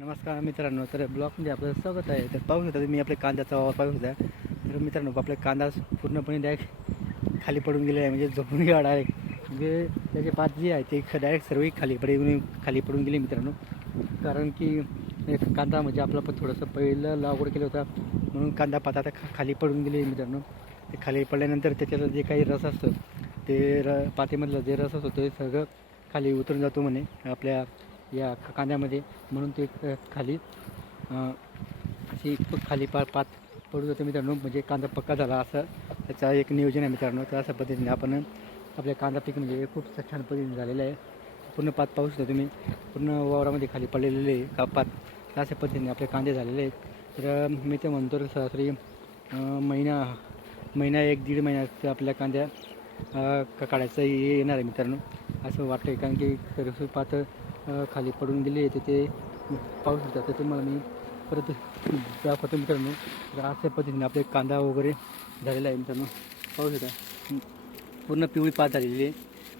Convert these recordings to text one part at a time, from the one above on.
नमस्कार मित्रांनो तर ब्लॉकमध्ये आपलं स्वागत आहे. तर पाहू शकता मी आपल्या कांद्याचा वावर पाहू शकता तर मित्रांनो आपला कांदा पूर्णपणे डायरेक्ट खाली पडून गेलेला आहे म्हणजे झोपून गेला डायरेक्ट म्हणजे त्याचे पात जे आहे ते डायरेक्ट सर्व खाली पडून खाली पडून गेले मित्रांनो. कारण की एक कांदा म्हणजे आपला पण थोडंसं पहिलं लागवड केलं होता म्हणून कांदा पात आता खा खाली पडून गेले मित्रांनो. ते खाली पडल्यानंतर त्याच्यात जे काही रस असतं ते र पातेमधलं जे रस असतो ते सगळं खाली उतरून जातो म्हणे आपल्या या कांद्यामध्ये म्हणून ते खाली अशी खाली पा पात पडू जातो मित्रांनो. म्हणजे कांदा पक्का झाला असं त्याचा एक नियोजन आहे मित्रांनो. तर अशा पद्धतीने आपण आपल्या कांदा पीक म्हणजे खूप छान पद्धतीने झालेलं आहे. पूर्ण पात पाहू शकता तुम्ही. पूर्ण वावरामध्ये खाली पडलेले आहे का पात. तर अशा पद्धतीने आपले कांदे झालेले आहेत. तर मी ते म्हणतो सरासरी महिना महिना एक दीड महिन्यात आपल्या कांद्या काढायचं येणार आहे मित्रांनो. असं वाटतं आहे कारण की सरासरी पात खाली पडून गेले तर ते पाहू शकता तर तुम्हाला मी परत दाखवतो मित्रांनो तर अशा पद्धतीने आपले कांदा वगैरे झालेला आहे मित्रांनो. पाहू शकता पूर्ण पिवळी पात झालेली आहे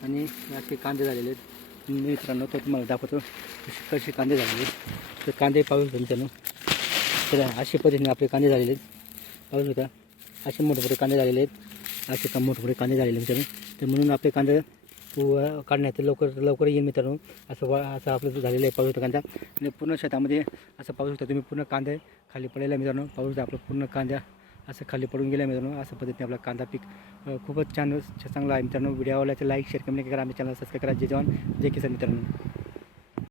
आणि असे कांदे झालेले आहेत. मित्रांनो तर तुम्हाला दाखवतो कसे कांदे झालेले आहेत. तर कांदे पाहू शकता मित्रांनो. तर अशा पद्धतीने आपले कांदे झालेले आहेत. पाहू शकता असे मोठे मोठे कांदे झालेले आहेत. असे का मोठे मोठे कांदे झालेले आहेत मित्रांनो. तर म्हणून आपले कांदे काढण्यात लवकर लवकर येईल मित्रांनो. असं वा असं आपलं जो झालेलं आहे पाहू कांदा. आणि पूर्ण शेतामध्ये असं पाहू शकता तुम्ही पूर्ण कांदे खाली पडलेला आहे मित्रांनो. पाहू आपलं पूर्ण कांद्या असं खाली पडून गेलं आहे मित्रांनो. असं पद्धतीने आपला कांदा पीक खूपच छान चांगला आहे मित्रांनो. व्हिडिओ आवडला तर लाईक शेअर कमेंट करा. आम्ही चॅनल सबस्क्राईब करा. जय जवान. जय किसान मित्रांनो.